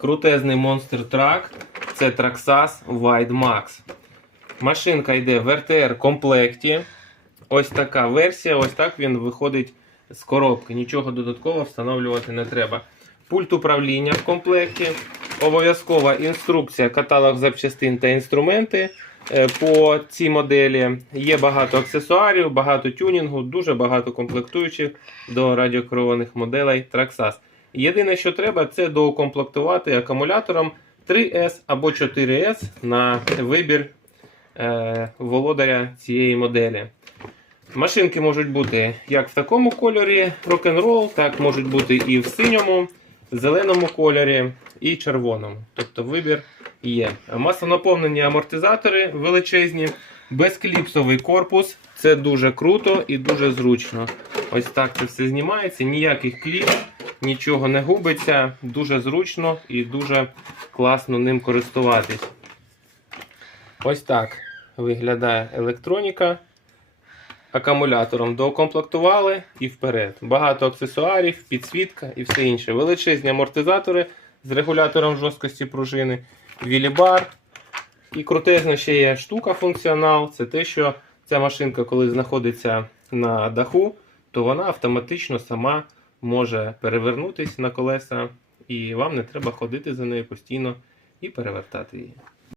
Крутезний Monster Truck. Це Traxxas Wide Max. Машинка йде в РТР комплекті. Ось така версія. Ось так він виходить з коробки. Нічого додатково встановлювати не треба. Пульт управління в комплекті. Обов'язкова інструкція, каталог запчастин та інструменти е, по цій моделі. Є багато аксесуарів, багато тюнінгу, дуже багато комплектуючих до радіокерованих моделей Traxxas. Єдине, що треба, це доукомплектувати акумулятором 3S або 4S на вибір е, володаря цієї моделі. Машинки можуть бути як в такому кольорі рок-н-рол, так можуть бути і в синьому, зеленому кольорі і червоному. Тобто вибір є. Маслонаповнені амортизатори величезні, безкліпсовий корпус. Це дуже круто і дуже зручно. Ось так це все знімається, ніяких кліп, нічого не губиться. Дуже зручно і дуже класно ним користуватись. Ось так виглядає електроніка акумулятором доукомплектували і вперед. Багато аксесуарів, підсвітка і все інше. Величезні амортизатори з регулятором жорсткості пружини, вілібар. І крутезна ще є штука функціонал. Це те, що ця машинка, коли знаходиться на даху, то вона автоматично сама може перевернутись на колеса, і вам не треба ходити за нею постійно і перевертати її.